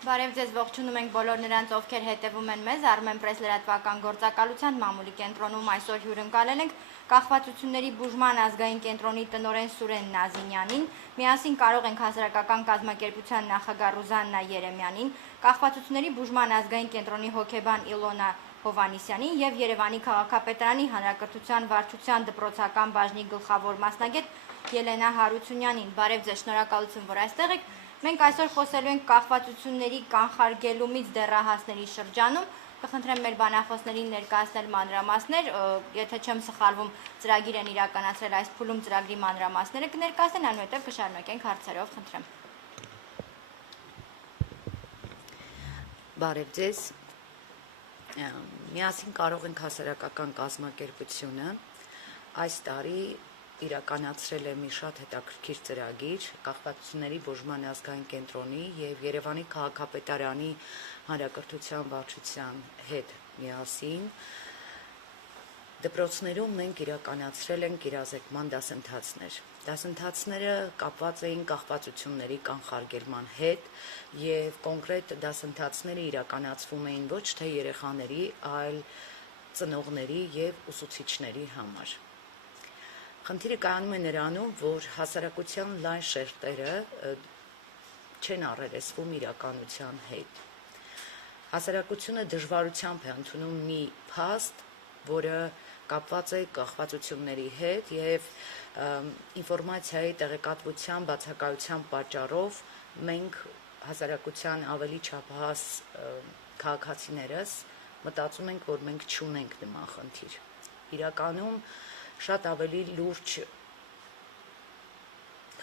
Բարև ձեզ, ողջունում ենք բոլոր նրանց, ովքեր հետևում են մեզ Armenpress լրատվական գործակալության մամուլի կենտրոնում այսօր հյուրընկալել ենք կախվածությունների բուժման ազգային կենտրոնի տնօրեն Սուրեն Նազինյանին, միասին կարող ենք հասարակական կազմակերպության նախագահ Ռուզաննա Երեմյանին, կախվածությունների բուժման ազգային կենտրոնի հոգեբան Իլոնա Հովանիսյանին եւ Երևանի քաղաքապետարանի հանրակրթության վարչության դպրոցական բաժնի գլխավոր մասնագետ Ելենա Հարությունյանին։ Բարև ձեզ, շնորհակալություն, որ այստեղ եք։ Մենք այսօր խոսելու ենք կախվածությունների կանխարգելումից դեռահասների շրջանում։ Կխնդրեմ մեր բանախոսներին ներկայացնել մանրամասներ, եթե չեմ սխալվում, ծրագիր են իրականացրել այս փուլում ծրագրի մանրամասները կներկայացնեն, այնուհետև կշարունակենք հարցերով, խնդրեմ։ Բարև ձեզ։ Միասին կարող ենք հասարակական կազմակերպությունը այս տարի իրականացրել է մի շատ հետաքրքիր ծրագիր կախվածությունների բուժման ազգային կենտրոնի եւ Երևանի քաղաքապետարանի հանրակրթության վարչության հետ միասին դպրոցներում մենք իրականացրել ենք իրազեկման դասընթացներ։ Դասընթացները կապված էին կախվածությունների կանխարգելման հետ եւ կոնկրետ դասընթացները իրականացվում էին ոչ թե երեխաների, այլ ծնողների եւ ուսուցիչների համար։ Խնդիրը կայանում է նրանում, որ հասարակության լայն շերտերը չեն առերեսվում իրականության հետ։ Հասարակությունը դժվարությամբ է ընդունում մի փաստ, որը կապված է կախվածությունների հետ եւ ինֆորմացիայի տեղեկատվության բացակայության պատճառով մենք հասարակության ավելի չափահաս քաղաքացիներս մտածում ենք, որ մենք չունենք նման խնդիր։ Իրականում շատ ավելի լուրջ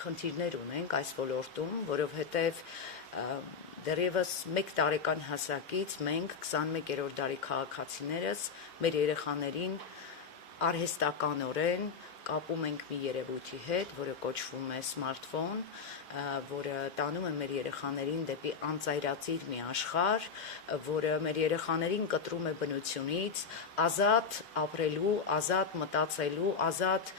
խնդիրներ ունենք այս ոլորտում, որովհետև դեռևս 1 տարեկան հասակից մենք 21-րդ դարի քաղաքացիներս մեր երեխաներին արհեստականորեն կապում ենք մի երևույթի հետ, որը կոչվում է սմարթֆոն, որը տանում է մեր երեխաներին դեպի անծայրածիր մի աշխարհ, որը մեր երեխաներին կտրում է բնությունից, ազատ ապրելու, ազատ մտածելու, ազատ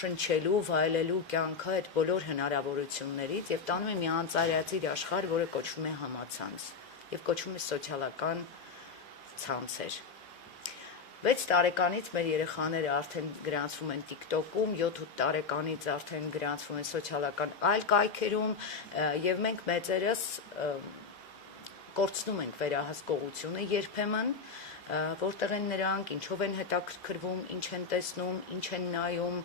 շնչելու, վայելելու կյանքը այդ բոլոր հնարավորություններից եւ տանում է մի անծայրածիր աշխարհ, որը կոչվում է համացանց եւ կոչվում է սոցիալական ցանցեր։ 6 տարեկանից մեր երեխաները արդեն գրանցվում են TikTok-ում, 7-8 տարեկանից արդեն գրանցվում են սոցիալական այլ կայքերում եւ մենք մեծերս կորցնում ենք վերահսկողությունը երբեմն, որտեղ են նրանք, ինչով են հետաքրքրվում, ինչ են տեսնում, ինչ են նայում,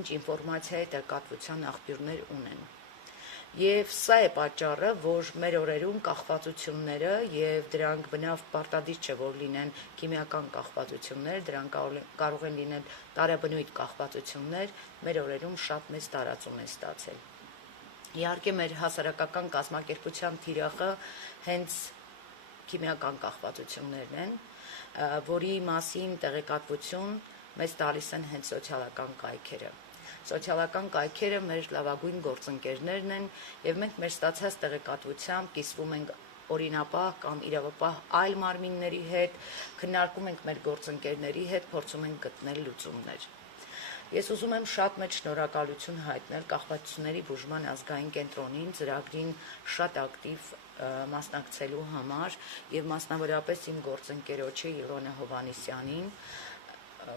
ինչ ինֆորմացիայի տեղեկատվության աղբյուրներ ունեն։ Եվ սա է պատճառը, որ մեր օրերում կախվածությունները եւ դրանք բնավ պարտադիր չէ, որ լինեն քիմիական կախվածություններ, դրանք կարող են լինել տարաբնույթ կախվածություններ, մեր օրերում շատ մեծ տարածում են ստացել։ Իհարկե մեր հասարակական կազմակերպության թիրախը հենց քիմիական կախվածություններն են, որի մասին տեղեկատվություն մեզ տալիս են հենց սոցիալական կայքերը։ Սոցիալական կայքերը մեր լավագույն գործընկերներն են եւ մենք մեր ստացած տեղեկատվությամբ կիսվում ենք օրինապահ կամ իրավապահ այլ մարմինների հետ, քննարկում ենք մեր գործընկերների հետ, փորձում ենք գտնել լուծումներ։ Ես ուզում եմ շատ մեծ շնորհակալություն հայտնել կախվածությունների բուժման ազգային կենտրոնին ծրագրին շատ ակտիվ մասնակցելու համար եւ մասնավորապես իմ գործընկերոջը Իլոնա Հովանիսյանին,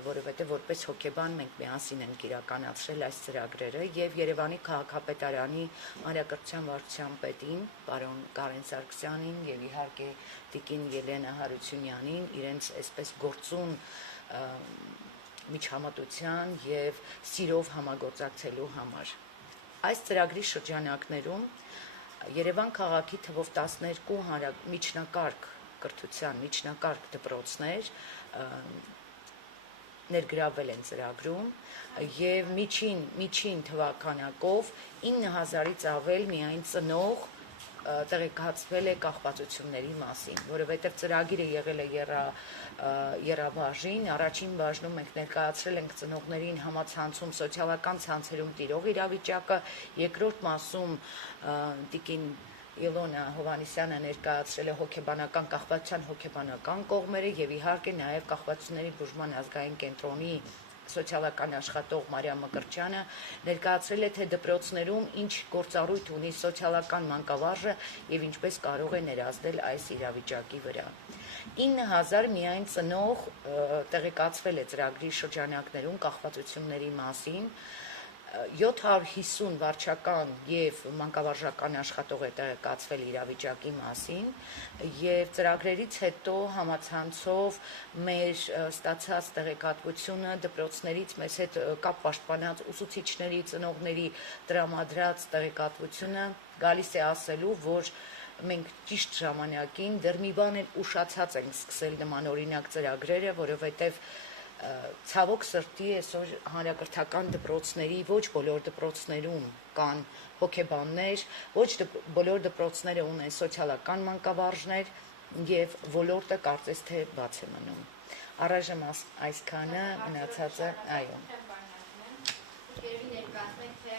որովհետև որպես հոգեբան մենք միասին ենք իրականացրել այս ծրագրերը եւ Երևանի քաղաքապետարանի հանրակրթության վարչության պետին, պարոն Կարեն Սարգսյանին եւ իհարկե տիկին Ելենա Հարությունյանին իրենց այսպես գործուն միջամտության եւ սիրով համագործակցելու համար։ Այս ծրագրի շրջանակներում Երևան քաղաքի թվով 12 միջնակարգ կրթության միջնակարգ դպրոցներ ներգրավել են ծրագրում եւ միջին թվականակով 9000-ից ավել միայն ծնող տեղեկացվել է կախվածությունների մասին, որովհետեւ ծրագիրը եղել է երաբաժին, առաջին բաժնում մենք ներկայացրել ենք ծնողներին համացանցում սոցիալական ցանցերում տիրող իրավիճակը, երկրորդ մասում տիկին Իլոնա Հովանիսյանը ներկայացրել է հոգեբանական կախվածության հոգեբանական կողմերը եւ իհարկե նաեւ կախվածությունների բուժման ազգային կենտրոնի սոցիալական աշխատող Մարիամ Մկրտչյանը ներկայացրել է, թե դպրոցներում ինչ գործառույթ ունի սոցիալական մանկավարժը եւ ինչպես կարող է ներազդել այս իրավիճակի վրա։ 9000 միայն ծնող տեղեկացվել է ծրագրի շրջանակներում կախվածությունների մասին, 750 վարչական եւ մանկավարժական աշխատող է տեղեկացվել իրավիճակի մասին եւ ծրագրերից հետո համացանցով մեր ստացած տեղեկատվությունը դպրոցներից մեզ հետ կապ պաշտպանած ուսուցիչների, ծնողների տրամադրած տեղեկատվությունը գալիս է ասելու, որ մենք ճիշտ ժամանակին դեռ մի բան էլ ուշացած ենք սկսել նմանօրինակ ծրագրերը, որովհետեւ ցավոք սրտի այսօր հանրակրթական դպրոցների ոչ բոլոր դպրոցներում կան հոգեբաններ, ոչ բոլոր դպրոցները ունեն սոցիալական մանկավարժներ եւ ոլորտը կարծես թե բաց է մնում։ Առայժմ այսքանը, մնացածը այո։ Երևի ներկայացնենք, թե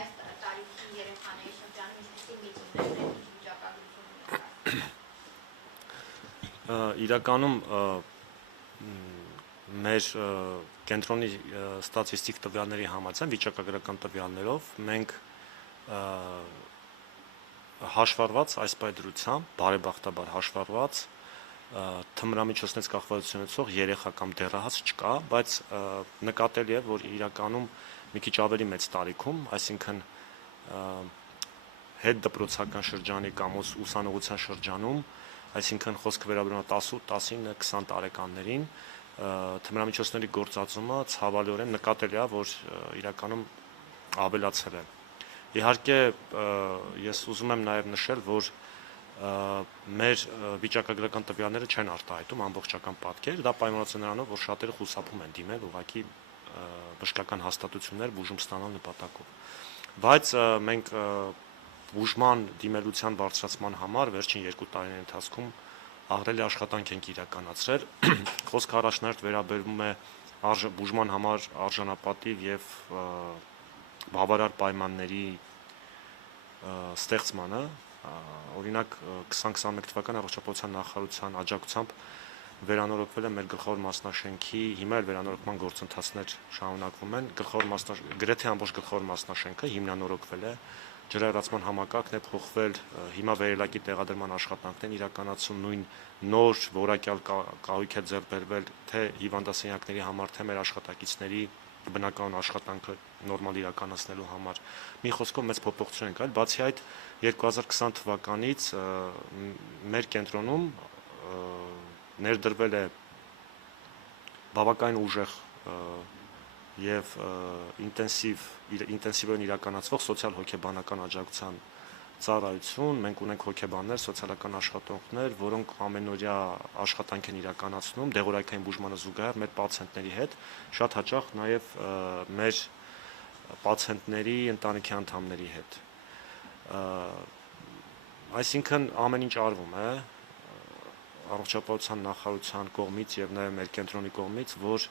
այս տարիքի երեխաների շրջանում ինչպիսի միտումներ են վիճակագրություն ունեցած։ Իրականում մեր կենտրոնի ստատիստիկ տվյալների համաձայն վիճակագրական տվյալներով մենք հաշվառված այս պայծրությամբ, բարեբախտաբար հաշվառված թմրամիջոցներից կախվածություն ունեցող երեխա կամ դեռահաս չկա, բայց նկատելի է, որ իրականում մի քիչ ավելի մեծ տարիքում, այսինքն հետդպրոցական շրջանի կամ ուսանողության շրջանում, այսինքն խոսքը վերաբերում է 18-19-20 տարեկաններին, թմրամիջոցների գործածումը ցավալիորեն նկատելի է, որ իրականում ավելացել է։ Իհարկե, ես ուզում եմ նաև նշել, որ մեր վիճակագրական տվյալները չեն արտահայտում ամբողջական պատկեր, դա պայմանավորված է նրանով, որ շատերը խուսափում են դիմել ուղղակի բժշկական հաստատություններ բուժում ստանալ նպատակով։ Բայց մենք բուժման դիմելության բարձրացման համար վերջին 2 տարիների ընթացքում ահռելի աշխատանք ենք իրականացրել։ Խոսքը առաջնահերթ վերաբերում է բուժման համար արժանապատիվ եւ բավարար պայմանների ստեղծմանը, օրինակ 2021 թվականի առողջապահության նախարարության աջակցությամբ վերանորոգվել է մեր գլխավոր մասնաշենքի, հիմա էլ վերանորոգման գործընթացներ շարունակվում են, գրեթե ամբողջ գլխավոր մասնաշենքը հիմնանորոգվել է, ջրահեռացման համակարգն է փոխվել, հիմա վերելակի տեղադրման աշխատանքն են իրականացում, նույն նոր որակյալ կահույք է ձեռք բերվել թե հիվանդասենյակների համար, թե մեր աշխատակիցների բնականon աշխատանքը նորմալ իրականացնելու համար։ Մի խոսքով մեծ փոփոխություն ենք այլ, բացի այդ 2020 թվականից մեր կենտրոնում ներդրվել է բավականին ուժեղ եւ ինտենսիվորեն իրականացվող սոցիալ-հոգեբանական աջակցության ծառայություն, մենք ունենք հոգեբաններ, սոցիալական աշխատողներ, որոնք ամենօրյա աշխատանք են իրականացնում դեղորայքային բուժմանը զուգահեռ մեր պացիենտների հետ, շատ հաճախ նաեւ մեր պացիենտների ընտանիքի անդամների հետ։ Այսինքն ամեն ինչ արվում է առողջապահության նախարարության կողմից եւ նաեւ մեր կենտրոնի կողմից, որ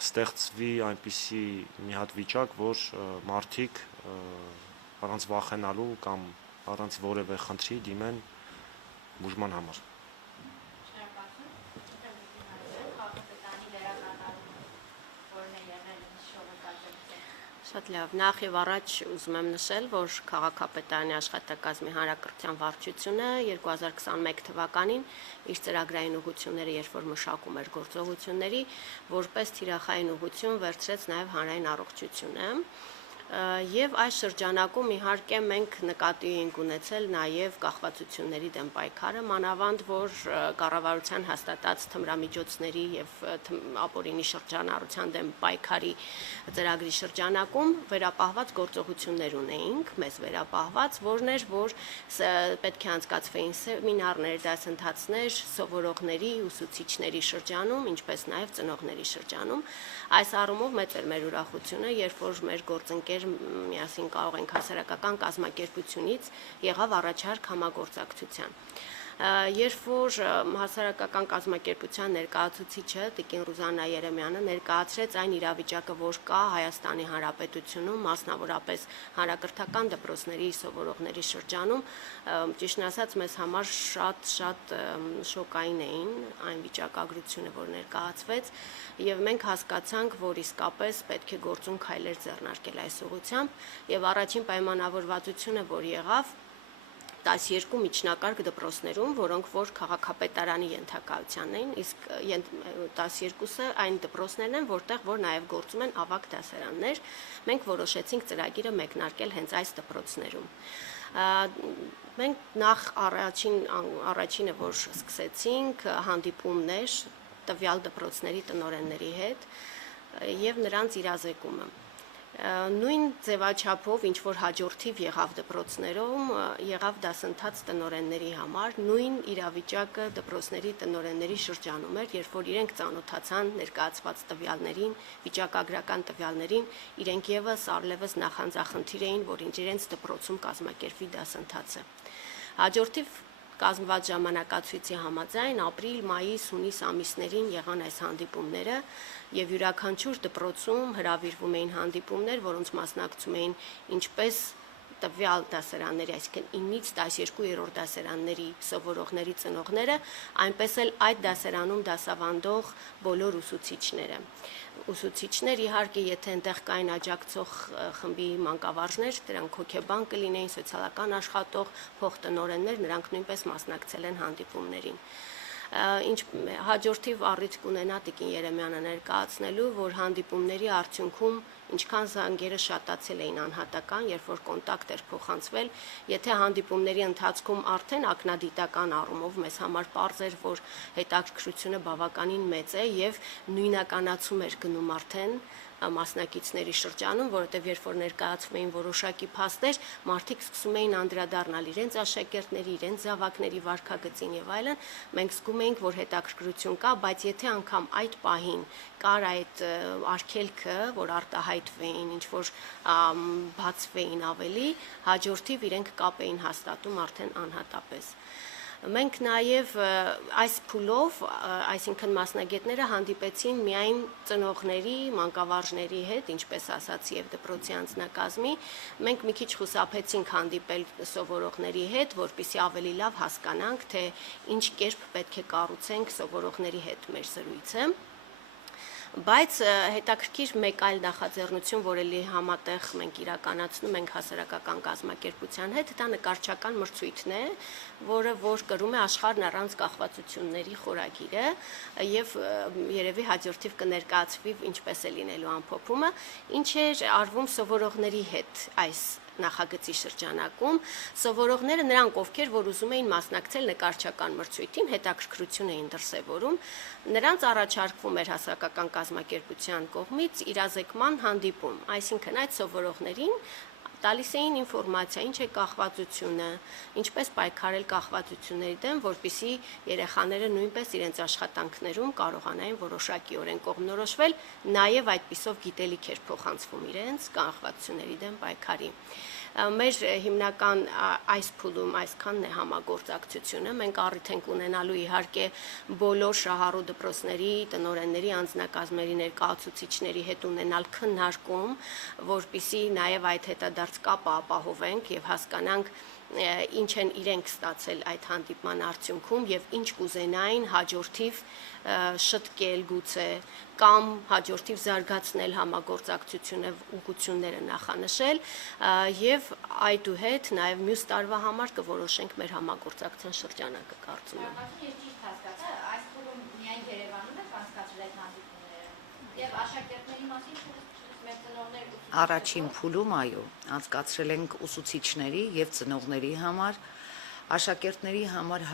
ստեղծվի այնպիսի մի հատ վիճակ, որ մարդիկ առանց վախենալու կամ առանց որևէ խնդրի դիմեն բուժման համար։ Շատ լավ, նախ եւ առաջ ուզում եմ նշել, որ քաղաքապետարանի աշխատակազմի հանրակրթության վարչությունը 2021 թվականին իր ծրագրային ուղղությունները երբ որ մշակում էր գործողությունների, որպես թիրախային ուղղություն վերցրեց նաեւ հանրային առողջությունը։ Եվ այս շրջանակում իհարկե մենք նկատի ենք ունեցել նաև կախվածությունների դեմ պայքարը, մանավանդ որ կառավարության հաստատած թմրամիջոցների եւ ապօրինի շրջանառության դեմ պայքարի ծրագրի շրջանակում վերապահված գործողություններ ունեինք, մեզ վերապահված, որն էր, որ պետք է անցկացվեին սեմինարներ, դասընթացներ սովորողների, ուսուցիչների շրջանում, ինչպես նաև ծնողների շրջանում։ Այս առումով մեծ էր մեր ուրախությունը, երբ որ մեր գործընկեր միասին կարող ենք հասարակական կազմակերպությունից եղավ առաջարկ համագործակցության։ Երբ որ հասարակական կազմակերպության ներկայացուցիչը Տիկին Ռուզաննա Երեմյանը ներկայացրեց այն իրավիճակը, որ կա Հայաստանի Հանրապետությունում, մասնավորապես հանրակրթական դպրոցների սովորողների շրջանում, ճիշտն ասած, մեզ համար շատ շոկային էին այն վիճակագրությունը, որ ներկայացվեց, եւ մենք հասկացանք, որ իսկապես պետք է գործուն քայլեր ձեռնարկել այս ուղղությամբ, եւ առաջին պայմանավորվածությունը, որ եղավ 12 միջնակարգ դպրոցներում, որոնք որ քաղաքապետարանի ենթակայության էին, իսկ 12-ը այն դպրոցներն են, որտեղ որ նաև գործում են ավագ դասարաններ, մենք որոշեցինք ծրագիրը մեկնարկել հենց այս դպրոցներում։ Մենք նախ առաջինը, որ սկսեցինք, հանդիպումներ տվյալ դպրոցների տնօրենների հետ եւ նրանց իրազեկումը։ Նույն ձևաչափով ինչ որ հաջորդիվ եղավ դպրոցներում, եղավ դասընթաց տնօրենների համար, նույն իրավիճակը դպրոցների տնօրենների շրջանում էր, երբ որ իրենք ծանոթացան ներկայացված տվյալներին, վիճակագրական տվյալներին, իրենք եւս առլևս նախանձախնդիր էին, որ իրենց դպրոցում կազմակերպվի դասընթացը։ Հաջորդիվ կազմված ժամանակացույցի համաձայն ապրիլ, մայիս, հունիս ամիսներին եղան այս հանդիպումները եւ յուրաքանչյուր դպրոցում հրավիրվում էին հանդիպումներ, որոնց մասնակցում էին ինչպես տվյալ դասարանների, այսինքն 9-ից 12-րդ դասարանների սովորողների ծնողները, այնպես էլ այդ դասարանում դասավանդող բոլոր ուսուցիչները։ Ուսուցիչներ իհարկե, եթե այնտեղ կային աջակցող խմբի մանկավարժներ, դրանք հոգեբան կլինեին, սոցիալական աշխատող, փոխտնօրեններ, նրանք նույնպես մասնակցել են հանդիպումներին։ Ինչ հաջորդիվ առիթ կունենա Տիկին Երեմյանը ներկայացնելու, որ հանդիպումների արդյունքում ինչքան զանգերը շատացել էին անհատական, երբ որ կոնտակտ էր փոխանցվել, եթե հանդիպումների ընթացքում արդեն ակնադիտական առումով մեզ համար պարզ էր, որ հետաքրքրությունը բավականին մեծ է եւ նույնականացում էր գնում արդեն մասնակիցների շրջանում, որովհետև երբ որ ներկայացվում էին որոշակի փաստեր, մարդիկ սկսում էին անդրադառնալ իրենց աշակերտների, իրենց զավակների վարքագծին եւ այլն, մենք զգում էինք, որ հետաքրքրություն կա, բայց եթե անգամ այդ պահին կար այդ արգելքը, որ արտահայտվեին, ինչ որ բացվեին ավելի, հաջորդիվ իրենք կապ էին հաստատում արդեն անհատապես։ Մենք նաև այս փուլով, այսինքն մասնագետները հանդիպեցին միայն ծնողների, մանկավարժների հետ, ինչպես ասացի, եւ դպրոցի անձնակազմի, մենք մի քիչ խուսափեցինք հանդիպել սովորողների հետ, որպեսզի ավելի լավ հասկանանք, թե ինչ կերպ պետք է կառուցենք սովորողների հետ մեր զրույցը։ Բայց հետաքրքիր մեկ այլ նախաձեռնություն, որ էլի համատեղ մենք իրականացնում ենք հասարակական կազմակերպության հետ, դա նկարչական մրցույթն է, որը որ կրում է աշխարհն առանց կախվածությունների խորագիրը եւ երևի հաջորդիվ կներկայացվի ինչպես է լինելու ամփոփումը, ինչ էր արվում սովորողների հետ այս նախագծի շրջանակում, սովորողները նրանք, ովքեր որ ուզում էին մասնակցել նկարչական մրցույթին, հետաքրքրություն էին դրսևորում, նրանց առաջարկվում էր հասարակական կազմակերպության կողմից իրազեկման հանդիպում, այսինքն այդ սովորողներին տալիս էին ինֆորմացիա, ինչ է կախվածությունը, ինչպես պայքարել կախվածությունների դեմ, որպեսզի երեխաները նույնպես իրենց աշխատանքներում կարողանային որոշակիորեն կողմնորոշվել, նաև այդպիսով գիտելիք էր փոխանցվում իրենց կախվածությունների դեմ պայքարի։ Մեր հիմնական այս փուլում այսքանն է համագործակցությունը, մենք առիթ ենք ունենալու իհարկե բոլոր շահառու դպրոցների, տնօրենների, անձնակազմերի ներկայացուցիչների հետ ունենալ քննարկում, որպեսզի նաև այդ հետադարձ կապը ապահովենք եւ հասկանանք ինչ են իրենք ստացել այդ հանդիպման արդյունքում եւ ինչ կուզենային հաջորդիվ շտկել գուցե կամ հաջորդիվ զարգացնել համագործակցությունը ուղղությունները նախանշել եւ այդուհետ նաեւ մյուս տարվա համար կորոշենք մեր համագործակցության շրջանակը կարծում եմ։ Ես ճիշտ հասկացա, այս փուլում միայն Երևանում եք անցկացրել այդ հանդիպումները եւ աշակերտների մասին մեր ծնողներ Առաջին փուլում, այո, անցկացրել ենք ուսուցիչների եւ ծնողների համար, աշակերտների համար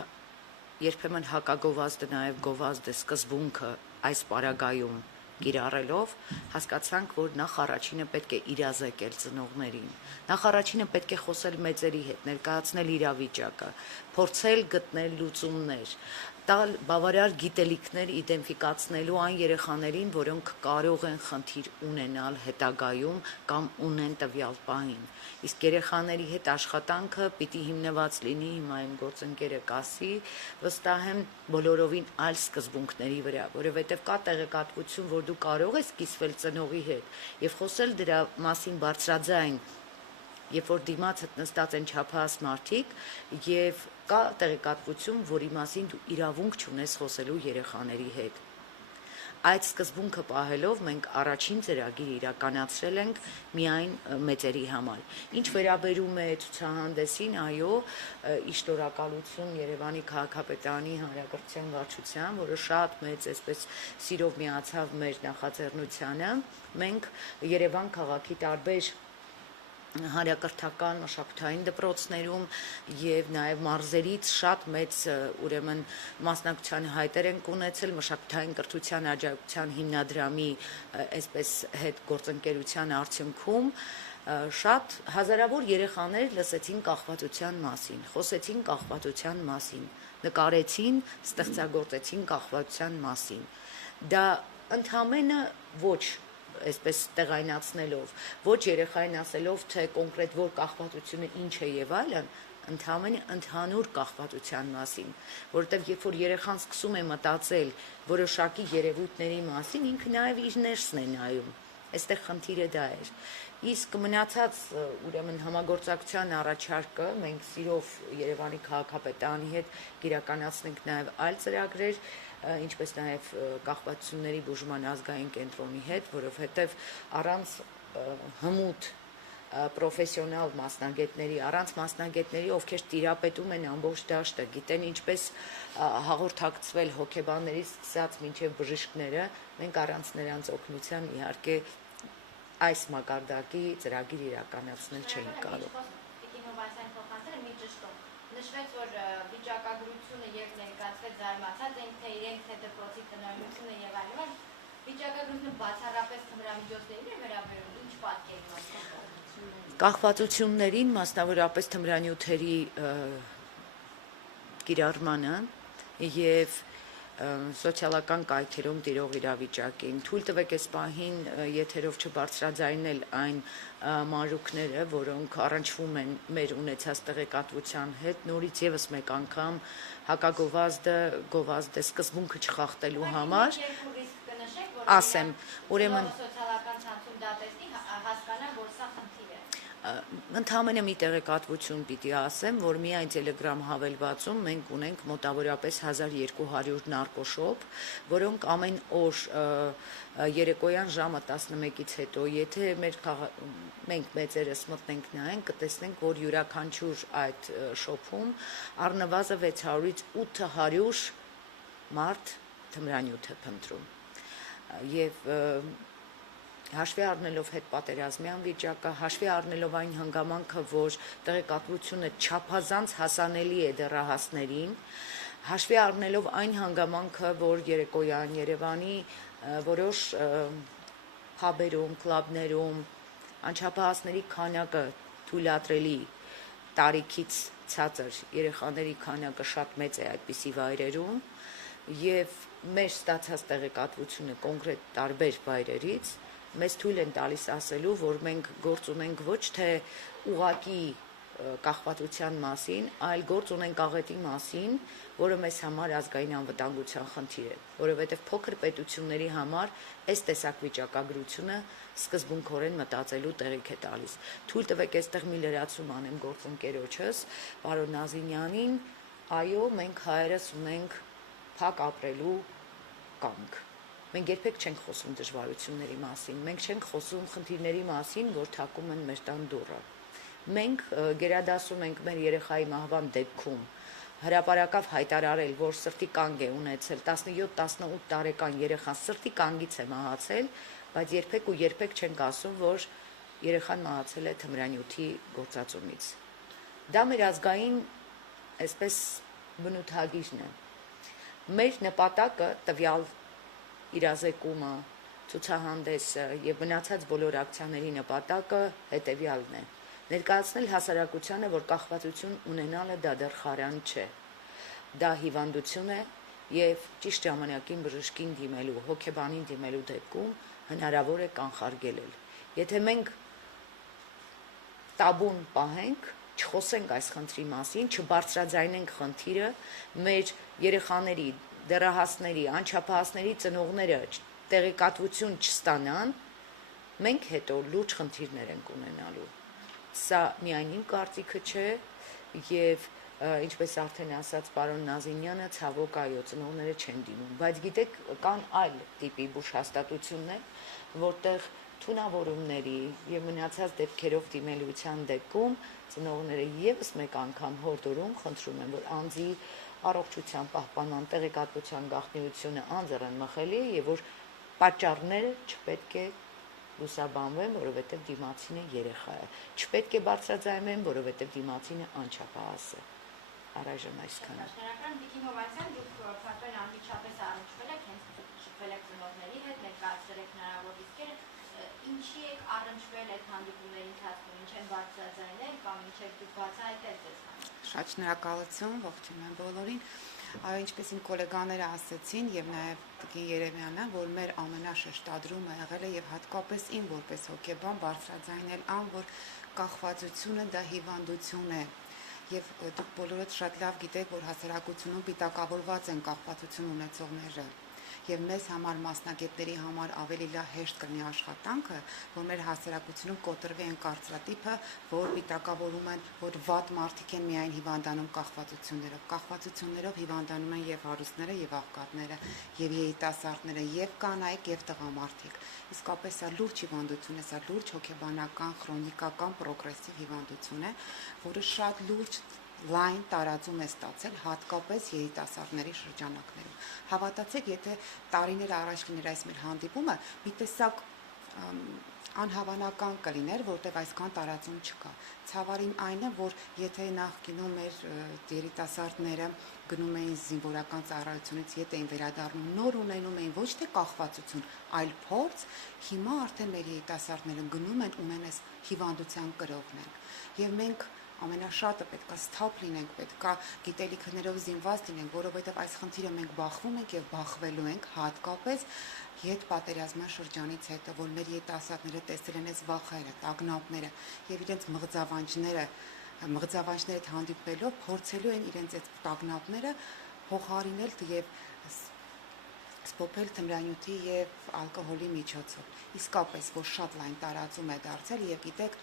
երբեմն հակագովազդը նաեւ գովազդ է սկզբունքը այս պարագայում կիրառելով հասկացանք, որ նախ առաջինը պետք է իրազեկել ծնողներին։ Նախ առաջինը պետք է խոսել մեծերի հետ, ներկայացնել իրավիճակը, փորձել գտնել լուծումներ, տալ բավարար գիտելիքներ իդենտիֆիկացնելու այն երեխաներին, որոնք կարող են խնդիր ունենալ հետագայում կամ ունեն տվյալ պահին։ Իսկ երեխաների հետ աշխատանքը պիտի հիմնված լինի, հիմա իմ գործընկերը կասի, վստահ եմ բոլորովին այլ սկզբունքների վրա, որովհետև կա տեղեկատվություն, որ դու կարող ես կիսվել ծնողի հետ եւ խոսել դրա մասին բարձրաձայն, երբ որ դիմացդ նստած են չափահաս մարդիկ եւ կա տեղեկատվություն, որի մասին դու իրավունք չունես խոսելու երեխաների հետ։ Այդ սկզբունքը պահելով մենք առաջին ծրագիր իրականացրել ենք միայն մեծերի համար։ Ինչ վերաբերում է ցուցահանդեսին, այո, ի շնորհակալություն Երևանի քաղաքապետարանի հանրակրթության վարչության, որը շատ մեծ այսպես սիրով միացավ մեր նախաձեռնությանը, մենք Երևան քաղաքի տարբեր հանրակրթական մշակութային դպրոցներում եւ նաեւ մարզերից շատ մեծ ուրեմն մասնակցության հայտեր են ունեցել մշակութային կրթության աջակցության հիմնադրամի այսպես հետ գործընկերության արդյունքում շատ հազարավոր երեխաներ լսեցին կախվածության մասին, խոսեցին կախվածության մասին, նկարեցին, ստեղծագործեցին կախվածության մասին։ Դա ընդհանրապես ոչ այսպես տեղայնացնելով, ոչ երեխային ասելով, թե կոնկրետ որ կախվածությունը ինչ է եւ այլն, ընդհանուր կախվածության մասին, որովհետեւ երբ որ երեխան սկսում է մտածել որոշակի երևույթների մասին, ինքը նաեւ իր ներսն է նայում։ Այստեղ խնդիրը դա էր։ Իսկ մնացած ուրեմն համագործակցության առաջարկը մենք սիրով Երևանի քաղաքապետարանի հետ կիրականացնենք նաեւ այլ ծրագրեր, ինչպես նաև կախվածությունների բուժման ազգային կենտրոնի հետ, որովհետև առանց հմուտ պրոֆեսիոնալ մասնագետների, առանց մասնագետների, ովքեր տիրապետում են ամբողջ դաշտը, գիտեն ինչպես հաղորդակցվել հոգեբաններից սկսած մինչև բժիշկները, մենք առանց նրանց օգնության իհարկե այս մակարդակի ծրագիր իրականացնել չէինք կարող։ Նշվեց, որ վիճակագրությունը եւ ներկայացվեց զարմացած ենք, թե իրենք թե դպրոցի տնօրինությունը եւ այլն, վիճակագրությունը բացառապես թմրամիջոցներին է վերաբերում, ինչ պատկերն է։ Կախվածություններին, մասնավորապես թմրանյութերի կիրառմանը եւ սոցիալական կայքերում տիրող իրավիճակին։ Թույլ տվեք այս պահին եթերով չբարձրաձայնել այն մանրուքները, որոնք առնչվում են մեր ունեցած տեղեկատվության հետ, նորից եւս մեկ անգամ գովազդը սկզբունքը չխախտելու համար ասեմ, ուրեմն սոցիալական ցանցում դա տեսնի, հասկանա, որ սա խնդիր է։ Ընդհանրապես մի տեղեկատվություն պիտի ասեմ, որ միայն Telegram հավելվածում մենք ունենք մոտավորապես 1200 նարկոշոպ, որոնք ամեն օր երեկոյան ժամը 11-ից հետո, եթե մենք մեծերս մտնենք նայենք, կտեսնենք, որ յուրաքանչյուր այդ շոփում առնվազն 600-ից 800 մարդ թմրանյութ է փնտրում։ Եվ հաշվի առնելով հետպատերազմյան վիճակը, հաշվի առնելով այն հանգամանքը, որ տեղեկատվությունը չափազանց հասանելի է դեռահասներին, հաշվի առնելով այն հանգամանքը, որ երեկոյան Երևանի որոշ փաբերում, կլաբներում անչափահասների քանակը թույլատրելի տարիքից ցածր երեխաների քանակը շատ մեծ է այդպիսի վայրերում եւ մեր ստացած տեղեկատվությունը կոնկրետ տարբեր վայրերից մեզ թույլ են տալիս ասելու, որ մենք գործ ունենք ոչ թե ուղակի կախվածության մասին, այլ գործ ունենք աղետի մասին, որը մեզ համար ազգային անվտանգության խնդիր է, որովհետև փոքր պետությունների համար այս տեսակ վիճակագրությունը սկզբունքորեն մտածելու տեղիք է տալիս։ Թույլ տվեք այստեղ մի լրացում անեմ գործընկերոջս, պարոն Նազինյանին, այո, մենք հայերս ունենք փակ ապրելու կամք։ Մենք երբեք չենք խոսում դժվարությունների մասին, մենք չենք խոսում խնդիրների մասին, որ թակում են մեր տան դուռը։ Մենք գերադասում ենք մեր երեխայի մահվան դեպքում հրապարակավ հայտարարել, որ սրտի կանգ է ունեցել 17-18 տարեկան երեխան սրտի կանգից է մահացել, բայց երբեք ու երբեք չենք ասում, որ երեխան մահացել է թմրանյութի գործածումից։ Դա մեր ազգային այսպես բնութագիրն է։ Մեր նպատակը տվյալ իրազեկումը, ցուցահանդեսը եւ մնացած բոլոր ակցիաների նպատակը հետեւյալն է. ներկայացնել հասարակությանը, որ կախվածություն ունենալը դա դեռ խարան չէ։ Դա հիվանդություն է եւ ճիշտ ժամանակին բժշկին դիմելու, հոգեբանին դիմելու դեպքում հնարավոր է կանխարգելել։ Եթե մենք տաբուն պահենք, չխոսենք այս խնդրի մասին, չբարձրաձայնենք խնդիրը, մեր երեխաների, դեռահասների, անչափահասների ծնողները տեղեկատվություն չստանան, մենք հետո լուրջ խնդիրներ ենք ունենալու։ Սա միայն իմ կարծիքը չէ եւ ինչպես արդեն ասաց պարոն Նազինյանը, ցավոք այո, ծնողները չեն դիմում, բայց գիտեք, կան այլ տիպի բուժհաստատություններ, որտեղ թունավորումների եւ մնացած դեպքերով դիմելիության դեպքում ծնողները եւս մեկ անգամ հորդորում խնդրում են, որ անձի առողջության պահպանման տեղեկատվության գաղտնիությունը անձեռն մխելի է եւ որ պատճառները չպետք է լուսաբանվեն, որովհետեւ դիմացինը երեխա է, չպետք է բարձրաձայնվեն, որովհետեւ դիմացինը անչափահաս է։ Առայժմ այսքանը։ Շնորհակալ Վիկի Հովանեսյան, դուք փաստորեն անմիջապես առնչվել եք, հենց շփվել եք ծնողների հետ, ներկայացրել եք հնարավոր ռիսկերը, ինչի եք առնչվել այդ հանդիպումների ընթացքում, ինչ են բարձրաձայնել կամ ինչ եք դուք բացահայտել ձեզ համար։ Շատ շնորհակալություն, ողջունում եմ բոլորին։ Այո, ինչպես իմ գոլեգաները ասացին եւ նաեւ Տիկին Երեմյանը, որ մեր ամենաշեշտադրումը եղել է եւ հատկապես իմ որպես հոգեբան բարձրաձայնել ան, որ կախվածությունը դա հիվանդություն է։ Եվ դուք բոլորդ շատ լավ գիտեք, որ հասարակությունում պիտակավորված են կախվածություն ունեցողները։ Եվ մեզ համար մասնագետների համար ավելի լավ հեշտ կլինի աշխատանքը, որ մեր հասարակությունում կոտրվի այն կարծրատիպը, որ պիտակավորում են, որ վատ մարդիկ են միայն հիվանդանում կախվածություններով։ Կախվածություններով հիվանդանում են եւ հարուստները, եւ աղքատները, եւ երիտասարդները, եւ կանայք, եւ տղամարդիկ։ Իսկապես սա լուրջ հիվանդություն է, սա լուրջ հոգեբանական, քրոնիկական, պրոգրեսիվ հիվանդություն է, որը շատ լուրջ լայն տարածում է ստացել հատկապես երիտասարդների շրջանակներում։ Հավատացեք, եթե տարիներ առաջ լիներ այս մեր հանդիպումը, մի տեսակ անհավանական կլիներ, որտեղ այսքան տարածում չկա։ Ցավալին այն է, որ եթե նախկինում մեր երիտասարդները գնում էին զինվորական ծառայությունից, ետ էին վերադառնում, նոր ունենում էին ոչ թե կախվածություն, այլ փորձ, հիմա արդեն մեր երիտասարդները գնում են ունեն այս հիվանդության կրողներ։ Եվ մենք ամենաշատը պետքա սթափ լինենք, պետքա գիտելիքներով զինված լինենք, որովհետև այս խնդիրը մենք բախվում ենք եւ բախվելու ենք հատկապես հետպատերազմյան շրջանից հետո, որ մեր երիտասարդները տեսել են այս վախերը, տագնապները եւ իրենց մղձավանջները հանդիպելով փորձելու են իրենց այդ տագնապները փոխարինել եւ սփոփել թմրանյութի եւ ալկոհոլի միջոցով։ Իսկապես, որ շատ լայն տարածում է դարձել եւ գիտեք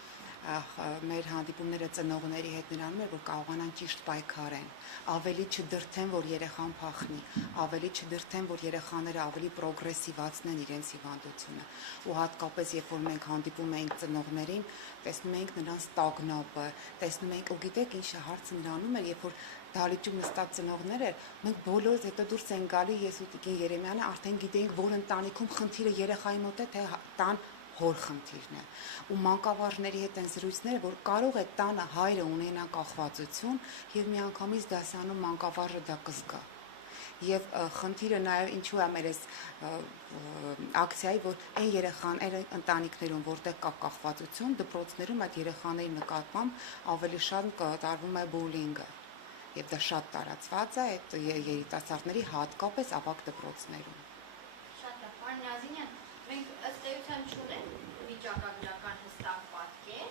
մեր հանդիպումները ծնողների հետ նրանում է, որ կարողանան ճիշտ պայքարեն, ավելի չդրթեն, որ երեխան փախնի, ավելի չդրթեն, որ երեխաները ավելի պրոգրեսիվացնեն իրենց հիվանդությունը։ Ու հատկապես, երբ որ մենք հանդիպում ենք ծնողներին, տեսնում ենք նրանց տագնապը, տեսնում ենք, ու գիտեք ինչ հարցը նրանում է, երբ որ դալիճում նստած ծնողներ էր, մենք բոլորս հետո դուրս են գալի, ես ու Տիկին Երեմյանը արդեն գիտեինք, որ ընտանիքում խնդիրը երեխայի մոտ է, թե տան հոր խնդիրն է։ Ու մանկավարժների հետ են զրույցները, որ կարող է տանը հայրը ունենա կախվածություն եւ միանգամից դասանում մանկավարժը դա կզգա։ Եվ խնդիրը նաեւ ինչու է մեր այս ակցիայի, որ այն երեխաները ընտանիքներում, որտեղ կա կախվածություն, դպրոցներում այդ երեխաների նկատմամբ ավելի շատ կատարվում է բուլինգը։ Եվ դա շատ տարածված է այդ երիտասարդների հատկապես ավագ դպրոցներում։ Շատ լավ, պարոն Նազինյան, մենք ըստ էության չունենք վիճակագրական հստակ պատկեր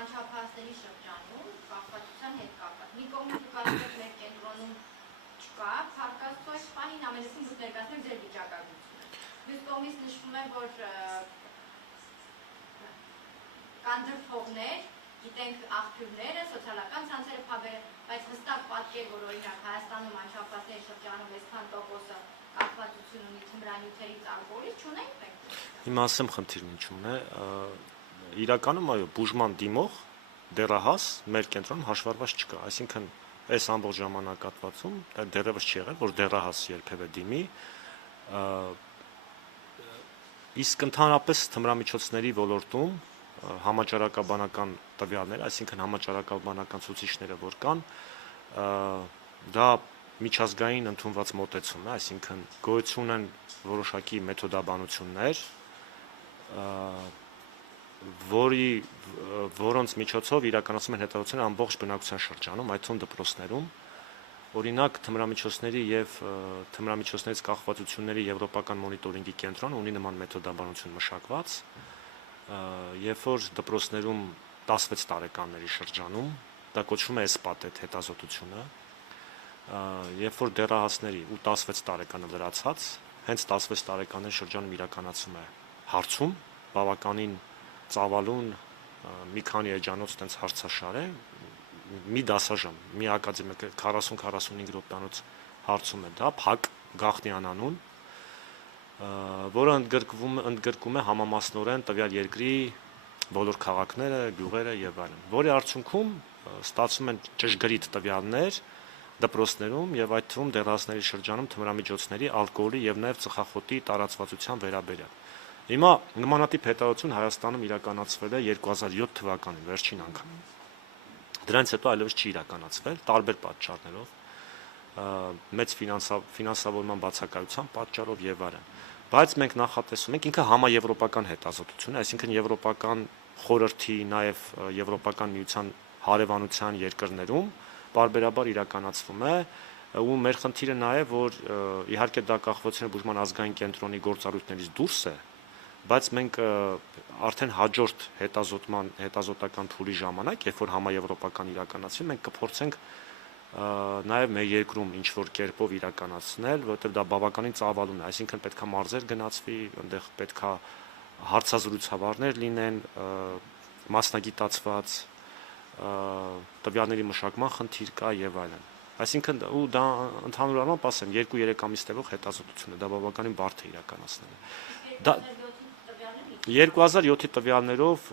անչափահասների շրջանում կախվածության հետ կապված։ Մի կողմից դուք ասում եք մեր կենտրոնում չկա, փառքաստու այս պահին ամենեսին դուք ներկայացնում եք ձեր վիճակագրությունը։ Մյուս կողմից նշվում է, որ կան դրդողներ, գիտենք աղբյուրները, սոցիալական ցանցերը փաբերը, բայց հստակ պատկեր, որ օրինակ Հայաստանում անչափահասների շրջանում այսքան տոկոսը կախվածություն ունի թմրանյութերից ալկոհոլից, չունենք մենք։ Հիմա ասեմ խնդիրն ինչու՞մն է։ Իրականում այո, բուժման դիմող դեռահաս մեր կենտրոնում հաշվառված չկա, այսինքն այս ամբողջ ժամանակատվածում դա դեռևս չի եղել, որ դեռահաս երբևէ դիմի, իսկ ընդհանրապես թմրամիջոցների ոլորտում համաճարակաբանական տվյալները, այսինքն համաճարակաբանական ցուցիչները, որ կան, դա միջազգային ընդունված մոտեցում է, այսինքն գոյություն են որոշակի մեթոդաբանություններ, որոնց միջոցով իրականացում են հետազոտությունները ամբողջ բնակության շրջանում, այդ թվում դպրոցներում, օրինակ թմրամիջոցների եւ թմրամիջոցներից կախվածությունների եվրոպական մոնիտորինգի կենտրոնը ունի նման մեթոդաբանություն մշակված, երբ որ դպրոցներում 16 տարեկանների շրջանում, դա կոչվում է ESPAT հետազոտությունը, երբ որ դեռահասների ու 16 տարեկանը լրացած, հենց 16 տարեկանների շրջանում իրականացում է հարցում, բավականին ծավալուն մի քանի էջանոց տենց հարցաշար է, մի դասաժամ, մի ակադեմիկ 40-45 րոպեանոց հարցում է դա, փակ գաղտնի անանուն, որը ընդգրկում է համամասնորեն տվյալ երկրի բոլոր քաղաքները, գյուղերը եւ այլն, որի արդյունքում ստացվում են ճշգրիտ տվյալներ դպրոցներում եւ այդ թվում դեռահասների շրջանում թմրամիջոցների, ալկոհոլի եւ նաեւ ծխախոտի տարածվածության վերաբերյալ։ Հիմա նմանատիպ հետազոտություն Հայաստանում իրականացվել է 2007 թվականին վերջին անգամ։ Դրանից հետո այլևս չի իրականացվել տարբեր պատճառներով, մեծ ֆինանսավորման բացակայության պատճառով եւ այլն։ Բայց մենք նախատեսում ենք ինքը համաեվրոպական հետազոտություն է, այսինքն եվրոպական խորհրդի, նաեւ եվրոպական միության հարևանության երկրներում բարբերաբար իրականացվում է ու մեր խնդիրը նա է, որ իհարկե դա կախվածության բուժման ազգային կենտրոնի գործառույթներից դուրս է, բայց մենք արդեն հաջորդ հետազոտական փուլի ժամանակ, երբ որ համաեվրոպական իրականացվի, մենք կփորձենք նաև մեր երկրում ինչ որ կերպով իրականացնել, որովհետև դա բավականին ծավալուն է, այսինքն պետքա մարզեր գնացվի, այնտեղ պետքա հարցազրույցավարներ լինեն, մասնագիտացված տվյալների մշակման խնդիր կա եւ այլն։ Այսինքն ու դա ընդհանուր առմամբ ասեմ 2-3 ամիս տևող հետազոտություն է, դա բավականին բարդ է իրականացնել։ Դա 2007-ի տվյալներով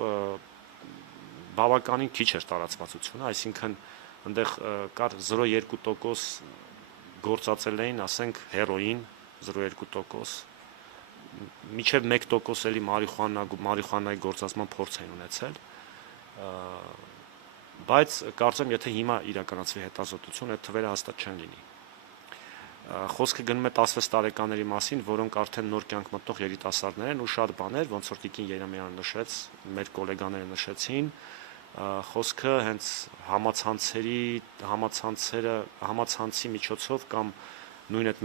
բավականին քիչ էր տարածվածությունը, այսինքն այնտեղ կար 0.2% գործածել էին, ասենք հերոին 0.2%, մինչև 1% էլի մարիխուանայի գործածման փորձ էին ունեցել, բայց կարծեմ եթե հիմա իրականացվի հետազոտություն, այդ թվերը հաստատ չեն լինի։ Խոսքը գնում է 16 տարեկաների մասին, որոնք արդեն նոր կյանք մտնող երիտասարդներ են ու շատ բաներ, ոնց որ Տիկին Երեմյանը նշեց, մեր գոլեգաները նշեցին, խոսքը հենց համացանցի միջոցով կամ նույն այդ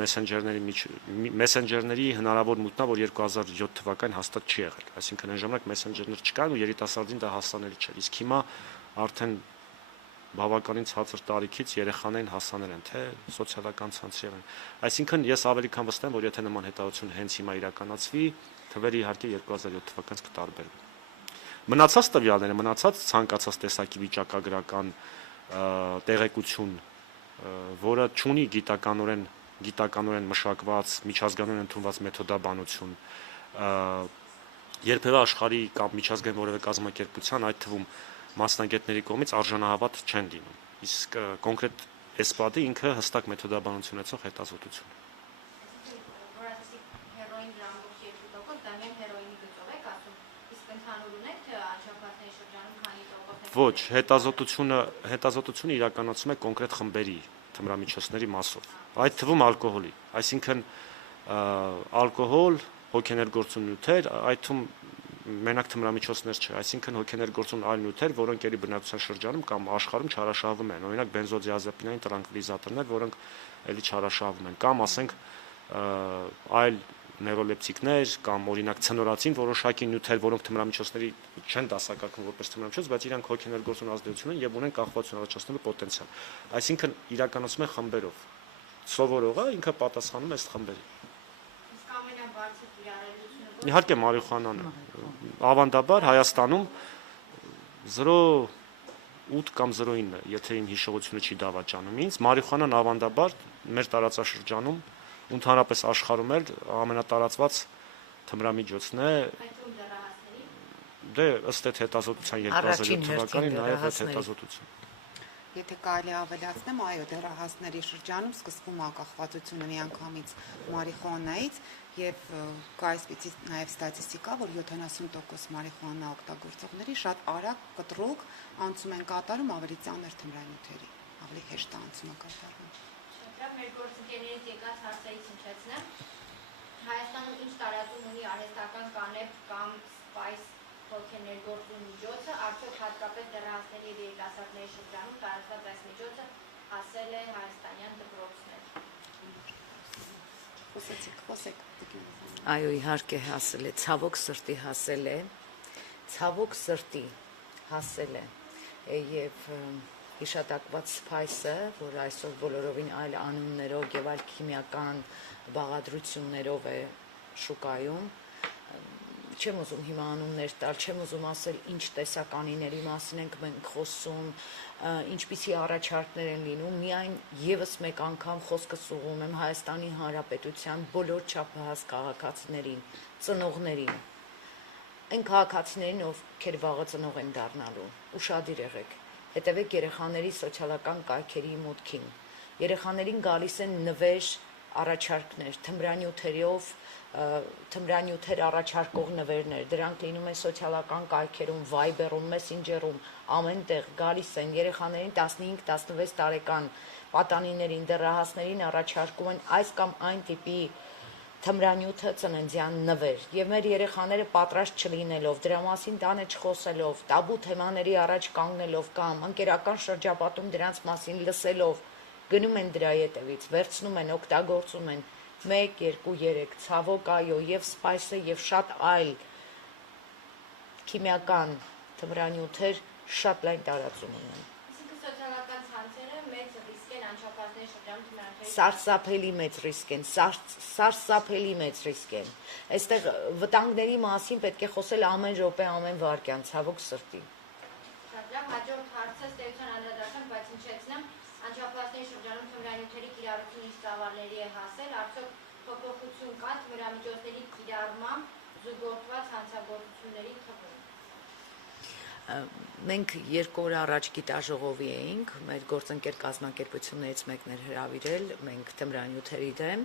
մեսենջերների հնարավոր մուտնա, որ 2007 թվականին հաստատ չի եղել, այսինքն այն ժամանակ մեսենջերներ չկան ու երիտասարդին դա հասանելի չէր, իսկ հիմա արդեն բավականին ցածր տարիքից երեխաներին հասանել են, թե սոցիալական ցանցի են։ Այսինքն ես ավելի քան վստահ եմ, որ եթե նման հետազոտություն հենց հիմա իրականացվի, թվերը իհարկե 2007 թվականից կտարբերվեն։ Մնացած տվյալները, մնացած ցանկացած տեսակի վիճակագրական տեղեկություն, որը չունի գիտականորեն մշակված, միջազգային ընդունված մեթոդաբանություն, երբևէ աշխարհի կամ միջազգային որևէ կազմակերպության, այդ թվում մասնագետների կողմից արժանահավատ չեն լինում։ Իսկ կոնկրետ ESPAT-ը ինքը հստակ մեթոդաբանություն ունեցող հետազոտություն է։ Հերոին դրամբոց 2%, դա միայն հերոինի գծով եք ասում, իսկ ընդհանուր ունեք թե անշապատների շրջանում քանի տոկոս։ Ոչ, հետազոտությունը իրականացում է կոնկրետ խմբերի թմրամիջոցների մասով, այդ թվում ալկոհոլի, այսինքն ալկոհոլ, հոգեներգործուն նյութեր, այդ թվում մենակ թմրամիջոցներ չէ, այսինքն հոգեներգործուն այլ նյութեր, որոնք ելի բնակության շրջանում կամ աշխարհում չարաշահվում են, օրինակ բենզոդիազեպինային տրանկվիլիզատորներ, որոնք ելի չարաշահվում են, կամ ասենք այլ նեյրոլեպտիկներ կամ օրինակ ցնորացին որոշակի նյութեր, որոնք թմրամիջոցների չեն դասակարգվում որպես թմրամիջոց, բայց իրանք հոգեներգործուն ազդեցություն են եւ ունեն կախվածություն առաջացնելու պոտենցիալ։ Այսինքն իրականացում է խմբերով։ Սովորողը ինքը պատասխանում է ըստ խմբերի։ Իսկ ամենաբարձր կիրառելիությունը Իհարկե մարիխուանան է։ Ավանդաբար Հայաստանում 0.8 կամ 0.9, եթե իմ հիշողությունը չի դավաճանում ինձ, մարիխուանան ավանդաբար մեր տարածաշրջանում ու ընդհանրապես աշխարհում էլ ամենատարածված թմրամիջոցն է։ այդում դեռահասների Դե ըստ այդ հետազոտության 2007 թվականին նաև այդ հետազոտություն։ Եթե կարելի ավելացնեմ, այո, դեռահասների շրջանում սկսվում է ակախվածությունը միանգամից մարիխուանայից եւ կա այսպիսի նաեւ ստատիստիկա, որ 70% մարիխուանա օգտագործողների շատ արագ կտրուկ անցում են կատարում ավելի ծանր թմրանյութերի, ավելի հեշտ անցում է կատարվում։ մեր գործընկերներից եկած հարցերից հնչեցնեմ։ Հայաստանում ինչ տարածում ունի արհեստական կանեփ կամ սպայս հոգեներգործում միջոցը, արդյոք հատկապես դեռահասների և երիտասարդների շրջանում տարածված այս միջոցը հասել է հայաստանյան դպրոցներ։ Այո, իհարկե հասել է, ցավոք սրտի հասել է, եւ հիշատակված սփայսը, որ այսօր բոլորովին այլ անուններով եւ այլ քիմիական բաղադրություններով է շուկայում, չեմ ուզում հիմա անուններ տալ, չեմ ուզում ասել ինչ տեսականիների մասին ենք մենք խոսում, ինչպիսի առաջարկներ են լինում, միայն եւս մեկ անգամ խոսքս ուղղում եմ Հայաստանի Հանրապետության բոլոր չափահաս քաղաքացիներին, ծնողներին, այն քաղաքացիներին, ովքեր վաղը ծնող են դառնալու, ուշադիր եղեք, հետևեք երեխաների սոցիալական կայքերի մուտքին, երեխաներին գալիս են նվեր առաջարկներ, թմրանյութեր առաջարկող նվերներ, դրանք լինում են սոցիալական կայքերում, Viber-ում, Messenger-ում, ամեն տեղ գալիս են երեխաներին 15-16 տարեկան պատանիներին, դեռահասներին առաջարկում են այս կամ այն տիպի թմրանյութը ծննդյան նվեր, եւ մեր երեխաները պատրաստ չլինելով, դրա մասին տանը չխոսելով, տաբու թեմաների առաջ կանգնելով կամ ընկերական շրջապատում դրանց մասին լսելով, գնում են դրա ետևից, վերցնում են, օգտագործում են 1, 2, 3, ցավոք այո, եւ սպայսը եւ շատ այլ քիմիական թմրանյութեր շատ լայն տարածում ունեն։ Այսինքն սոցիալական ցանցերը մեծ ռիսկ են անչափահասների շրջանում թմրանյութերի Սարսափելի մեծ ռիսկ են։ Այստեղ վտանգների մասին պետք է խոսել ամեն րոպե, ամեն վայրկյան, ցավոք սրտի։ Շատ լավ, հաջորդ հարցը ստեյության անդրադառնանք, բայց հնչեցնեմ անչափահասների շրջանում թմրանյութերի կիրառությունը ինչ ծավալների է հասել, արդյոք փոփոխություն կա թմրամիջոցների կիրառմամբ զուգորդված հանցագործությունների թվում։ Մենք 2 օր առաջ գիտաժողովի էինք, մեր գործընկեր կազմակերպություններից մեկն էր հրավիրել, մենք թմրանյութերի դեմ,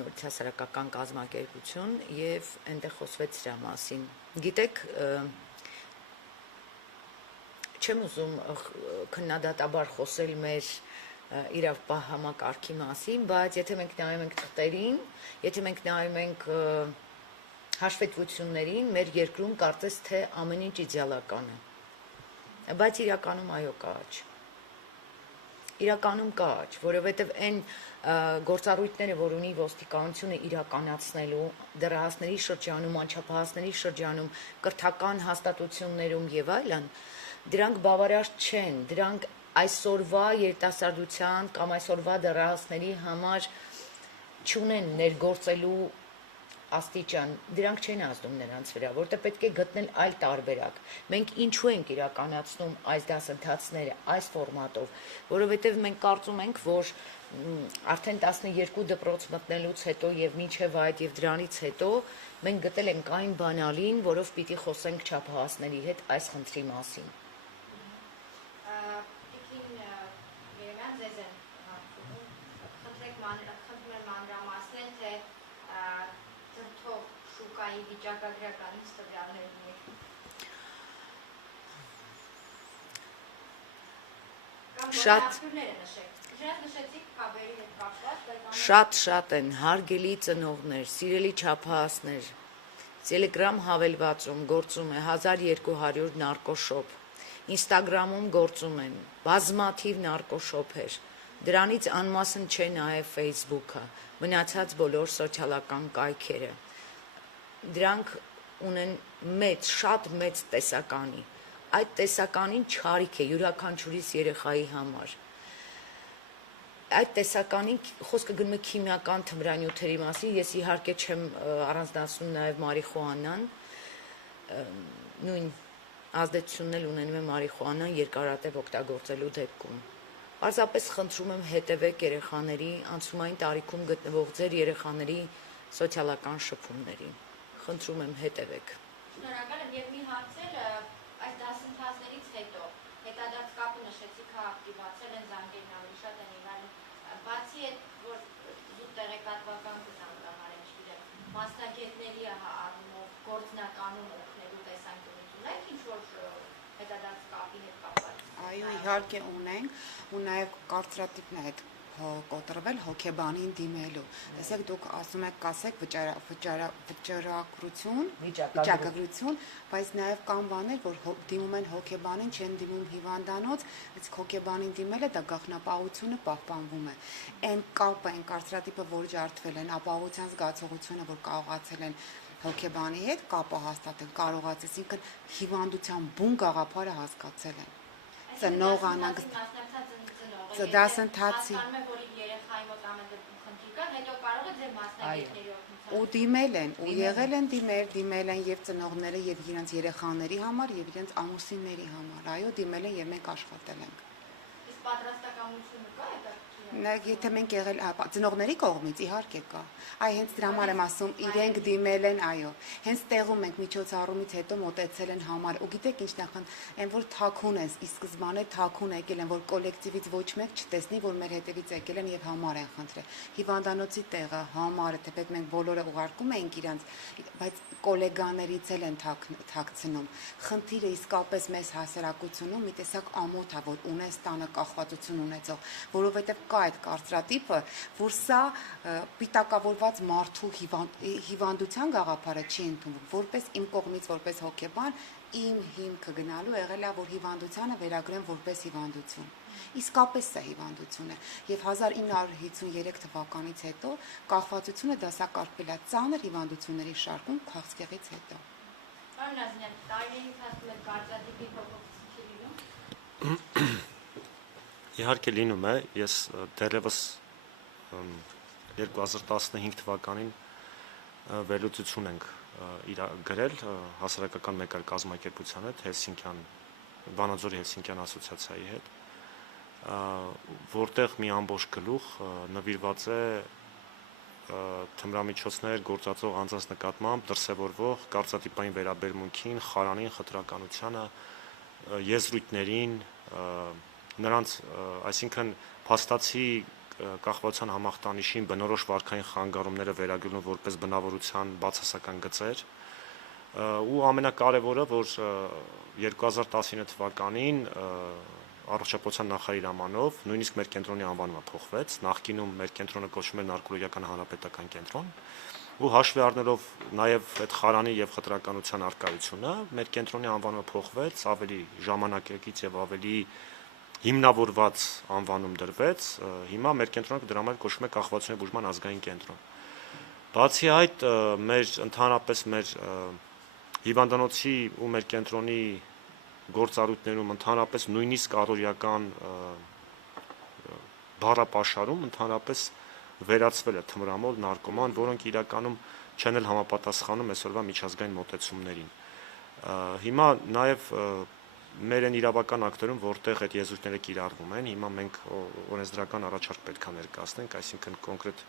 նորից հասարակական կազմակերպություն եւ այնտեղ խոսվեց դրա մասին։ Գիտեք, չեմ ուզում քննադատաբար խոսել մեր իրավապահ համակարգի մասին, բայց եթե մենք նայում ենք թղթերին, եթե մենք նայում ենք հաշվետվություններին, մեր երկրում կարծես թե ամեն ինչ իդեալական է, բայց իրականում այո կա աճ։ Իրականում կա աճ, որովհետև այն գործառույթները, որ ունի ոստիկանությունը իրականացնելու դեռահասների շրջանում, անչափահասների շրջանում, կրթական հաստատություններում եւ այլն, դրանք բավարար չեն, դրանք այսօրվա երիտասարդության կամ այսօրվա դեռահասների համար չունեն ներգործելու աստիճան, դրանք չեն ազդում նրանց վրա, որտեղ պետք է գտնել այլ տարբերակ։ Մենք ինչու ենք իրականացնում այս դասընթացները այս ֆորմատով, որովհետև մենք կարծում ենք, որ արդեն 12 դպրոց մտնելուց հետո եւ մինչեւ այդ եւ դրանից հետո մենք գտել ենք այն բանալին, որով պիտի խոսենք չափահասների հետ այս խնդրի մասին։ Վիճակագրականից տվյալներն եք։ Շատ են հարգելի ծնողներ, սիրելի չափահասներ, Telegram հավելվածում գործում է 1200 նարկոշոփ, Instagram-ում գործում են բազմաթիվ նարկոշոփեր, դրանից անմասն չէ նաև Facebook-ը, մնացած բոլոր սոցիալական կայքերը։ Դրանք ունեն շատ մեծ տեսականի, այդ տեսականին չարիք է յուրաքանչյուրիս երեխայի համար, այդ տեսականին խոսքը գնում է քիմիական թմրանյութերի մասին, ես իհարկե չեմ առանձնացնում նաև մարիխուանան, նույն ազդեցությունն էլ ունենում է մարիխուանան երկարատև օգտագործելու դեպքում, պարզապես խնդրում եմ հետևեք երեխաների, անցումային տարիքում գտնվող ձեր երեխաների սոցիալական շփումներին, խնդրում եմ հետևեք։ Շնորհակալ եմ եւ մի հարց էլ այս դասընթացներից հետո հետադարձ կապը նշեցիք ակտիվացել են զանգերն ավելի շատ են եղել, բացի այդ որ զուտ տեղեկատվական կզանգահարեն, չգիտեմ, մասնագետների առումով գործնականում օգնելու տեսանկյունից ունեք ինչ-որ հետադարձ կապի հետ կապված։ Այո, իհարկե ունենք, ու նաև կարծրատիպն է այդ կոտրվել հոգեբանին դիմելու։ Տեսեք, դուք ասում եք, կասեք վճարակրություն, վիճակագրություն, բայց նաև կան բաներ, որ դիմում են հոգեբանին, չեն դիմում հիվանդանոց, իսկ հոգեբանին դիմելը դա գաղտնապահությունը պահպանվում է։ Այն կապը, այն կարծրատիպը, որ ջարդվել են, ապահովության զգացողությունը, որ կարողացել են հոգեբանի հետ կապը հաստատել, կարողացել, ինքն հիվանդության բուն գաղափարը հասկացել են։ Ծնողանանք դասընթացի ու դիմել են, ու եղել են դիմել են եւ ծնողները եւ իրենց երեխաների համար եւ իրենց ամուսինների համար, այո, դիմել են եւ մենք աշխատել ենք։ Իսկ պատրաստակամությունը կա՞ այդ Եթե մենք եղել ծնողների կողմից իհարկե կա։ Այ հենց դրա համար եմ ասում, իրենք դիմել են, այո։ Հենց տեղում ենք միջոցառումից հետո մոտեցել են համար։ Ու գիտեք ինչն է, այն որ թաքուն են, ի սկզբանե թաքուն եկել են, որ կոլեկտիվից ոչ մեկ չտեսնի, որ մեր հետևից եկել են եւ համար են խնդրել։ Հիվանդանոցի տեղը, համարը, թեպետ մենք բոլորը ուղարկում էինք իրանց, բայց կոլեգաներից էլ են թաքցնում։ Խնդիրը իսկապես մեզ հասարակությունում մի տեսակ ամոթ է, որ ունես տանը կախվածություն ունեցող, որովհետեւ կա այդ կարծրատիպը, որ սա պիտակավորված մարդու հիվանդության գաղափարը չի ընդունվում, որպես իմ կողմից, որպես հոգեբան, իմ հիմքը գնալու եղել է, որ հիվանդությանը վերագրեմ որպես հիվանդություն։ Իսկապես սա հիվանդություն է, եւ 1953 թվականից հետո կախվածությունը դասակարգվել է ծանր հիվանդությունների շարքում քաղցկեղից հետո։ Պարոն Նազիմյան, տարիների ընթացքում այդ կարծրատիպի փոփոխություն չի լինում։ Իհարկե լինում է, ես դեռևս 2015 թվականին վերլուծություն ենք գրել հասարակական մեկ այլ կազմակերպության հետ, Վանաձորի Հելսինկյան ասոցիացիայի հետ, որտեղ մի ամբողջ գլուխ նվիրված է թմրամիջոցներ գործածող անձանց նկատմամբ դրսևորվող կարծրատիպային վերաբերմունքին, խարանին, խտրականությանը, եզրույթներին, նրանց, այսինքն փաստացի կախվածության համախտանիշին բնորոշ վարքային խանգարումները վերագրում որպես բնավորության բացասական գծեր, ու ամենակարևորը, որ 2019 թվականին առողջապահության նախարարի հրամանով նույնիսկ մեր կենտրոնի անվանումը փոխվեց, նախկինում մեր կենտրոնը կոչվում էր Նարկոլոգիական հանրապետական կենտրոն, ու հաշվի առնելով նաև այդ խարանի եւ խտրականության արկայությունը, մեր կենտրոնի անվանումը փոխվեց, ավելի ժամանակակից եւ ավելի հիմնավորված անվանում դրվեց, հիմա մեր կենտրոնը դրամալ կոչվում է Կախվածությունների բուժման ազգային կենտրոն։ Բացի այդ, ընդհանրապես մեր հիվանդանոցի ու մեր կենտրոնի գործառույթներում ընդհանրապես նույնիսկ առօրյական բառապաշարում ընդհանրապես վերացվել է թմրամոլ, նարկոման, որոնք իրականում չեն էլ համապատասխանում այսօրվա միջազգային մոտեցումներին։ Հիմա նաև մեր են իրավական ակտերում, որտեղ այդ եզրույթները կիրառվում են, հիմա մենք օրենսդրական առաջարկ պետք է ներկայացնենք, այսինքն կոնկրետ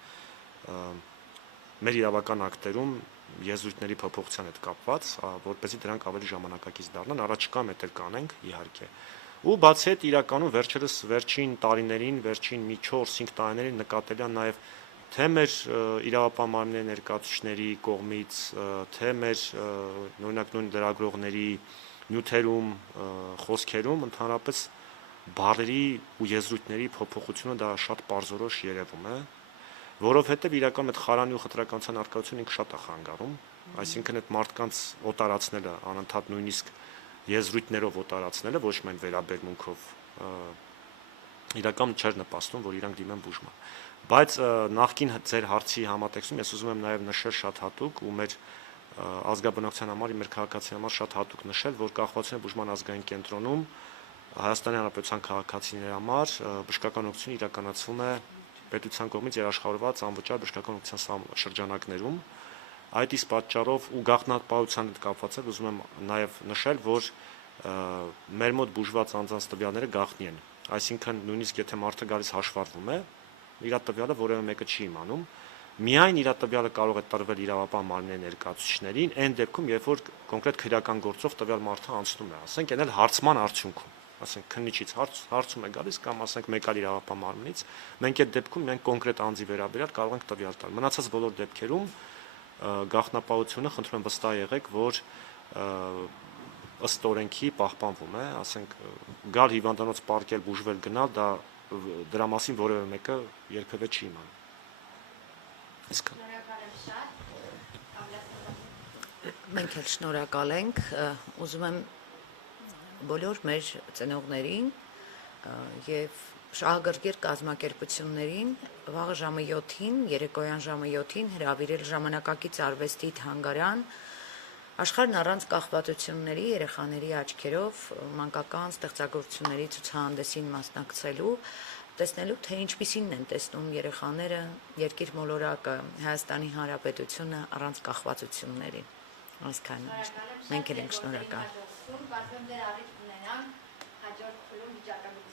մեր իրավական ակտերում եզրույթների փոփոխության հետ կապված, որպեսզի դրանք ավելի ժամանակակից դառնան, առաջիկայում էլ կանենք, իհարկե։ Ու բացի այդ իրականում վերջին տարիներին, վերջին մի 4-5 տարիներին նկատելի է նաև թե մեր իրավապահ մարմինների ներկայացուցիչների կողմից, թե մեր նույնակ նույն լրագրողների նյութերում, խոսքերում ընդհանրապես բառերի ու եզրույթների փոփոխությունը դա շատ պարզորոշ երևում է, որովհետև իրականում այդ խարանի ու խտրականության արկայությունը ինքը շատ է խանգարում, այսինքն այդ մարդկանց օտարացնելը, անընդհատ նույնիսկ եզրույթներով օտարացնելը, ոչ միայն վերաբերմունքով, իրականում չէր նպաստում, որ իրանք դիմեն բուժման։ Բայց նախկին ձեր հարցի համատեքստում ես ուզում եմ նաև նշել շատ հատուկ ու մեր ազգաբնակության համար, մեր քաղաքացիների համար շատ հատուկ նշել, որ Կախվածությունների բուժման ազգային կենտրոնում Հայաստանի Հանրապետության քաղաքացիների համար բժշկական օգնություն իրականացվում է պետության կողմից երաշխավորված անվճար բժշկական օգնության շրջանակներում։ Այդ իսկ պատճառով ու գաղտնապահության հետ կապված ուզում եմ նաև նշել, որ մեր մոտ բուժված անձանց տվյալները գաղտնի են։ Այսինքն նույնիսկ եթե մարդը գալիս հաշվառվում է, իր տվյալը որևէ մեկը չի իմանում, միայն իր տվյալը կարող է տրվել իրավապահ մարմինների ներկայացուցիչներին, այն դեպքում, երբ որ կոնկրետ քրեական գործով տվյալ մարդը անցնում է, ասենք, այն էլ հարցման արդյունքում, ասենք, քննիչից հարցում է գալիս կամ ասենք մեկ այլ իրավապահ մարմնից, մենք այդ դեպքում մենք կոնկրետ անձի վերաբերյալ կարող ենք տվյալ տալ։ Մնացած բոլոր դեպքերում գաղտնապահությունը խնդրում եմ վստահ եղեք, որ ըստ օրենքի պահպանվում է, ասենք, գալ հիվանդանոց պարկել, բուժվել, գնալ, դա դրա մասին որևէ մեկը երբևէ չի իմանում։ Իսկ Շնորհակալ եմ շատ։ Մենք էլ շնորհակալ ենք, ուզում եմ բոլոր մեր ծնողներին եւ շահագրգիռ կազմակերպություններին վաղը ժամը 7-ին, երեկոյան ժամը 7-ին հրավիրել ժամանակակից արվեստի թանգարան, աշխարհն առանց կախվածությունների երեխաների աչքերով մանկական ստեղծագործությունների ցուցահանդեսին մասնակցելու, տեսնելու թե ինչպիսին են տեսնում երեխաները երկիր մոլորակը, Հայաստանի Հանրապետությունը առանց կախվածությունների։ Այսքանն է։ Մենք էլ ենք շնորհակալ։ Կարծում դեր առիթ ունենանք հաջորդ փուլում վիճակագրության